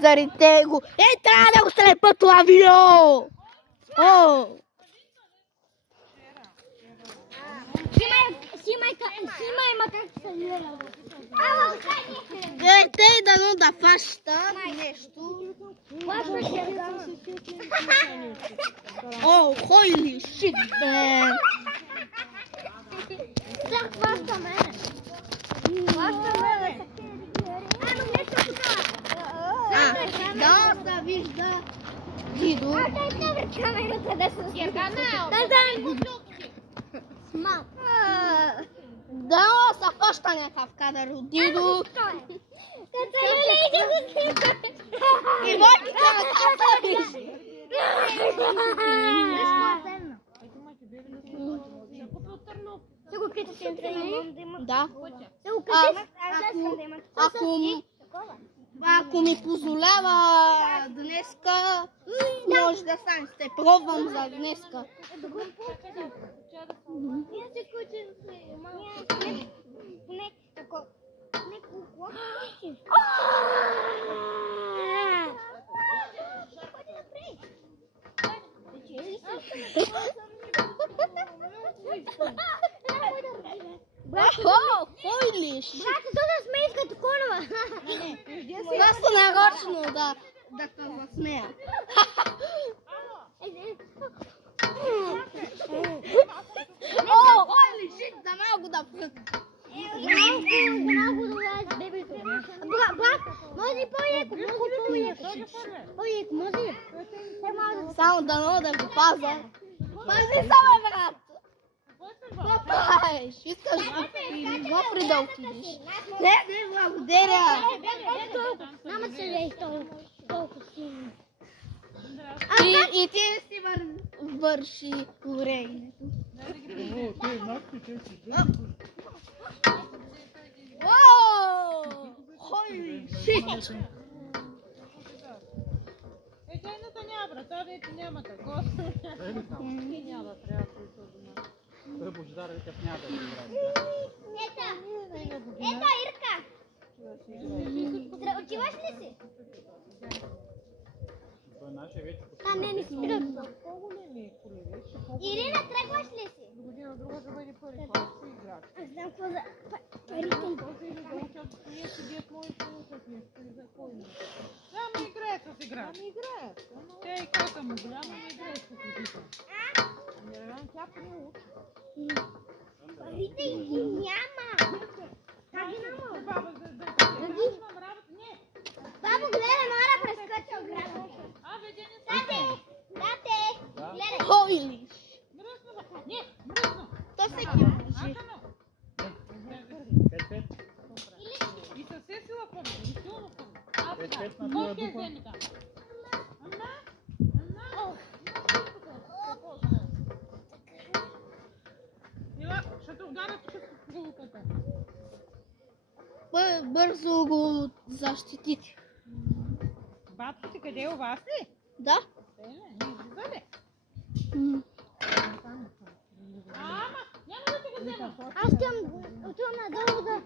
заради него. Трябва да го слепа това видео! Снимай ма как се гледа. Те дано да фаща нещо. Holy shit, man! Сега хваща мене. Да, се вижда Дидо. Камерата да се снима. Да, се фаща някакъв кадър от Дидо. И Войки камерата вижда. Се го питате Да. Се го питате. Ако ми позволява днеска, може да стане. Ще пробвам за днеска. Holy shit! Брате, това смееш като конова. Просто нарочно да те засмея. Holy shit, за малко да пръкна. За малко да вляза бебето. Брат, може по-еко, може. Само дано да го паза. Пази само, брат! Какво правиш? Искаш въпри да отидеш. Не, благодаря. Няма се лей толкова силно. И ти си върши времето. Holy shit! Тайната няма, брата, вече няма такова. Няма, трябва да дома. Той Божидар вика няма да играе. Ето, Ирка! Отиваш ли си? Той нашия вече Не спират. по-големи коли вече. Ирина, тръгваш ли си? До година друга да бъде първи клас и играч. Аз знам какво за парите. Този да го учат, ние седят мои полусътни, за кой не. Няма играят с играч. Ами играят. Те и кота му голяма не играят с играчите. Тя не учи. Парите ги няма. Баба, Бабо, гледай, Мара прескочи ограда. Тате, гледай. Holy shit! Не, мръсно. То всеки може. 5-5. И със сила помня, и силно помня. 5-5 на твоя духа. Ще те ударят с гулката. Бързо го защитите. Батко ти къде е у вас ли? Да? Не излиза ли? Ама, няма да ти го взема. Аз отивам надолу да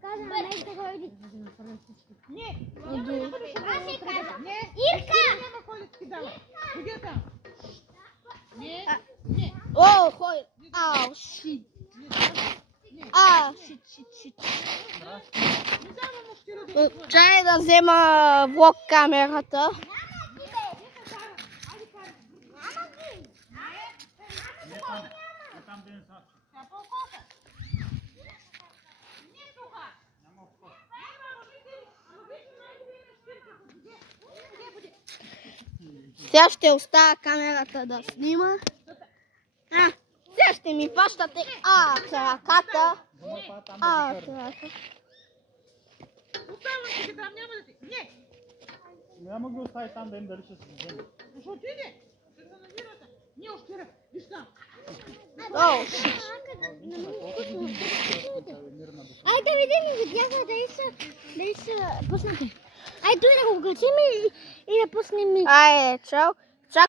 кажа на мен да ходи. Не, Аз си кажа. не. Ирка! Няма кой да ти дава. Ходи там. Не, не. Хой! Ау, shit! Shit. Не давам мощира да Чай да взема влог камерата. там да не сачи. Сега ще оставя камерата да снима. Сега ще ми фащате краката. Краката. Оставам си там, няма да ти. Не! Няма ги остави там да им дали ще се вземе. Защо отиде? Ще се навирате. Не, още виж там. Ай, да видим видяха дали са пуснати. Ай, той да го качим и да пуснем. Айде, чао.